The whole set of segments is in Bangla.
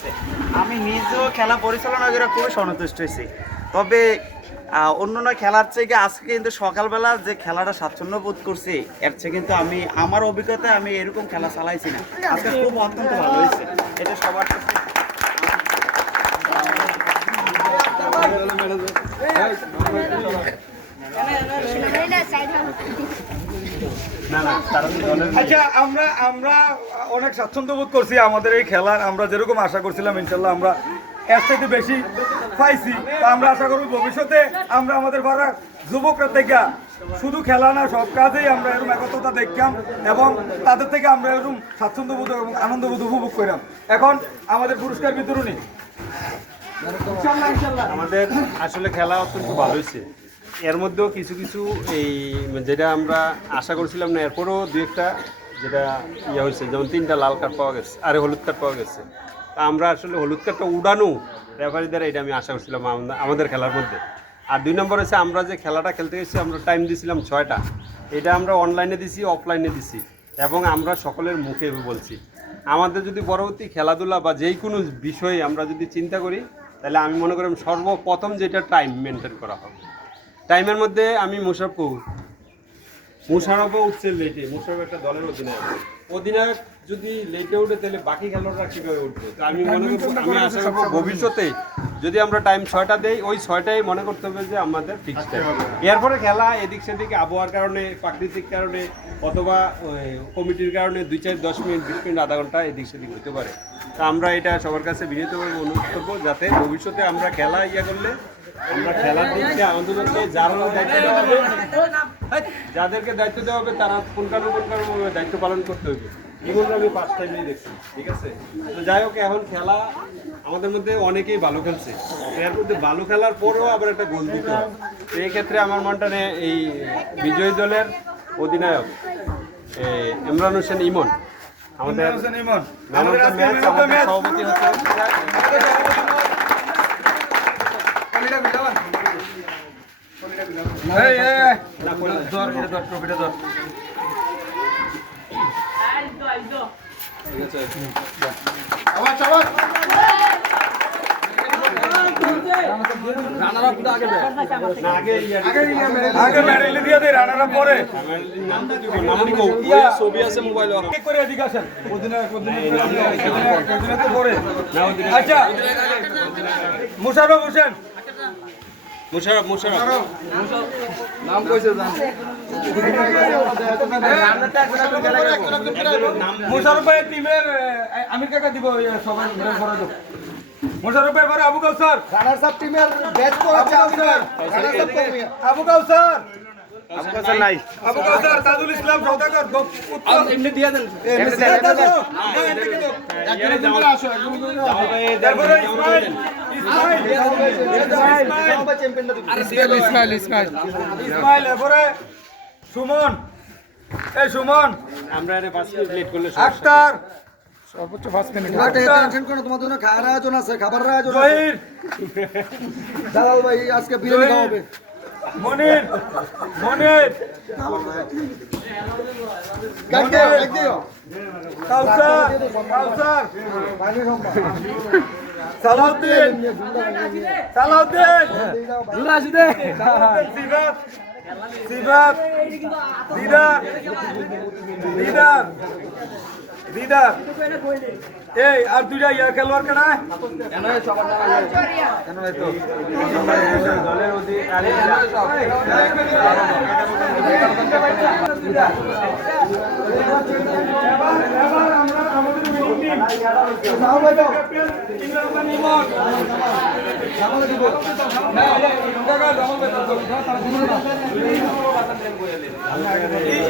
হয়েছে। আমি নিজেও খেলা পরিচালনা করে খুবই সন্তুষ্ট হয়েছি। তবে অন্যান্য খেলার চেয়ে আজকে কিন্তু সকালবেলা যে খেলাটা স্বাচ্ছন্দ্য বোধ করছি, এর চেয়ে কিন্তু আমি আমার অভিজ্ঞতায় আমি এরকম খেলা চালাইছি না। আজকে খুব অত্যন্ত ভালো হয়েছে, এটা সবার কাছে। আচ্ছা, আমরা অনেক স্বাচ্ছন্দ্য বোধ করছি আমাদের এই খেলার। আমরা যেরকম আশা করছিলাম ইনশাল্লাহ আমরা এর থেকে বেশি পাইছি। তো আমরা আশা করব ভবিষ্যতে আমরা আমাদের পাড়ার যুবকরা থেকে শুধু খেলা না, সব কাজেই আমরা এরকম একত্রতা দেখতাম এবং তাদের থেকে আমরা এরকম স্বাচ্ছন্দ্য বোধ এবং আনন্দ বোধ উপভোগ করলাম। এখন আমাদের পুরস্কার বিতরণী। আমাদের আসলে খেলা অত্যন্ত ভালো হয়েছে। এর মধ্যেও কিছু কিছু এই যেটা আমরা আশা করছিলাম না, এরপরও দু একটা যেটা ইয়ে হয়েছে, যেমন 3টা লাল কার্ড পাওয়া গেছে আর হলুদ কার্ড পাওয়া গেছে। তা আমরা আসলে হলুদ কার্ডটা উড়ানো রেফারি দ্বারা, এটা আমি আশা করছিলাম আমাদের খেলার মধ্যে। আর 2 নম্বর হচ্ছে আমরা যে খেলাটা খেলতে গেছি, আমরা টাইম দিয়েছিলাম 6টা। এটা আমরা অনলাইনে দিছি, অফলাইনে দিছি এবং আমরা সকলের মুখে বলছি। আমাদের যদি পরবর্তী খেলাধুলা বা যেই কোনো বিষয়ে আমরা যদি চিন্তা করি, তাহলে আমি মনে করি সর্বপ্রথম যেটা টাইম মেনটেন করা হবে। টাইমের মধ্যে আমি মুশারফও উঠছে লেটে। মুশারফ একটা দলের অধিনায়ক যদি লেটে উঠে তাহলে বাকি খেলোয়াড়রা কীভাবে উঠবে? তো আমি মনে করব, আমি আশা করব ভবিষ্যতে যদি আমরা টাইম 6টা দেই, ওই 6টাই মনে করতে হবে যে আমাদের ফিক্স টাইম। এরপরে খেলা এদিক সেদিকে আবহাওয়ার কারণে, প্রাকৃতিক কারণে অথবা কমিটির কারণে 2-4-10 মিনিট 20 মিনিট আধা ঘন্টা এদিক সেদিক হতে পারে। তা আমরা এটা সবার কাছে বিনীতভাবে অনুরোধ করবো যাতে ভবিষ্যতে আমরা খেলা করলে আমরা খেলার দিকটা আমাদের যারা দায়িত্ব দেওয়া হবে, যাদেরকে দায়িত্ব দেওয়া হবে তারা কোনভাবে দায়িত্ব পালন করতে হবে। এগুলো আমি 5 টাইমেই দেখছি, ঠিক আছে? তো যাই হোক, এখন খেলা আমাদের মধ্যে অনেকেই ভালো খেলছে। এর মধ্যে ভালো খেলার পরেও আবার একটা গোল দিতে হবে। তো এই ক্ষেত্রে আমার মনটা এই বিজয়ী দলের অধিনায়ক ইমরান হোসেন ইমন, আমাদের সভাপতি হচ্ছে। আচ্ছা, মুশারফ হোসেন নাম কইছে মুশারফ ভাই টিমের আমির কাকা দিব সবাই মুশারফ ভাই পরে আবু কাউসার রানার সাব টিমের ব্যাচ করেছে আবু কাউসার নাই, আবু কাউসার তাজুল ইসলাম সওদাগর এমনি দিয়ে দেন, ইসমাইল এরপরে সুমন, সুমন আমরা 5 মিনিট লেট করলে আক্তার সর্বোচ্চ 5 মিনিট। টেনশন করো, তোমাদের জন্য খাওয়ার আয়োজন আছে, খাবারের আয়োজন আছে। জহির, দালাল ভাই আজকে বিরিয়ানি খাওয়াবে। মনির, মনির কাউসার, কাউসার সালাউদ্দিন, সালাউদ্দিন সিবাত, সিবাত দিদার, দিদার, দিদার। এই আর 2টা ইয়া খেলোয়াড় কেনা দলের অধিকারী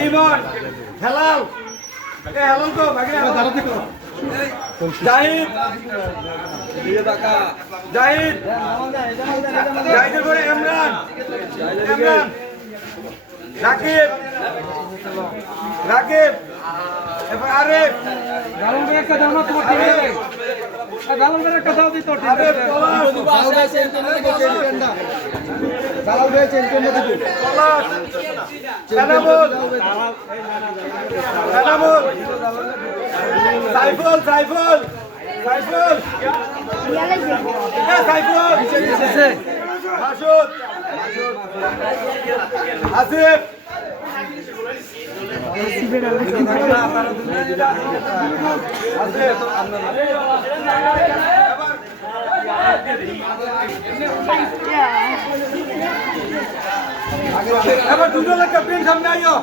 ইমন, হেলাল, হেলাল তো জাহিদ, জাহিদ, জাহিদের পরে ইমরান, ইমরান, রাকিব, রাকিব, এরপর আরিফ, একটা দাও না তোমার টিমে, একটা দাও দিত টিমে। আরিফ পলাশ, দালাল ভাই চ্যাম্পিয়ন না দিব। পলাশ, এনামুল, এনামুল, সাইফুল, সাইফুল, সাইফুল সাইফুল হাসুদ আসিফ এবার দুটো লোক ক্যাপ্টেন সামনে আইও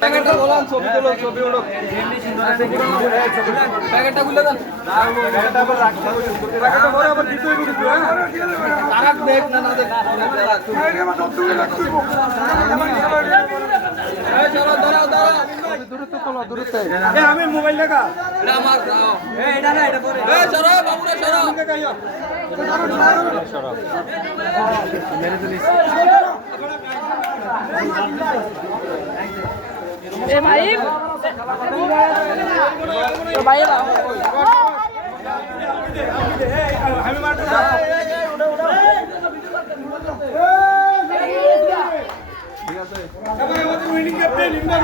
প্যাকেটটা বলান ছবি তুলো ছবি উঠো প্যাকেটটা খুলে দেন প্যাকেটটা বড় আবার দিতেই বলেছি তারা দেখ না না দেখ চলো দাঁড়াও দাঁড়াও আমি মোবাইল দেখা এটা আমার এটা না এটা পরে চলো বাবুরা চলো ए भाई तो भाई আমি মারতে ঠিক আছে আমাদের উইনিং ক্যাপ্টেন ইমরান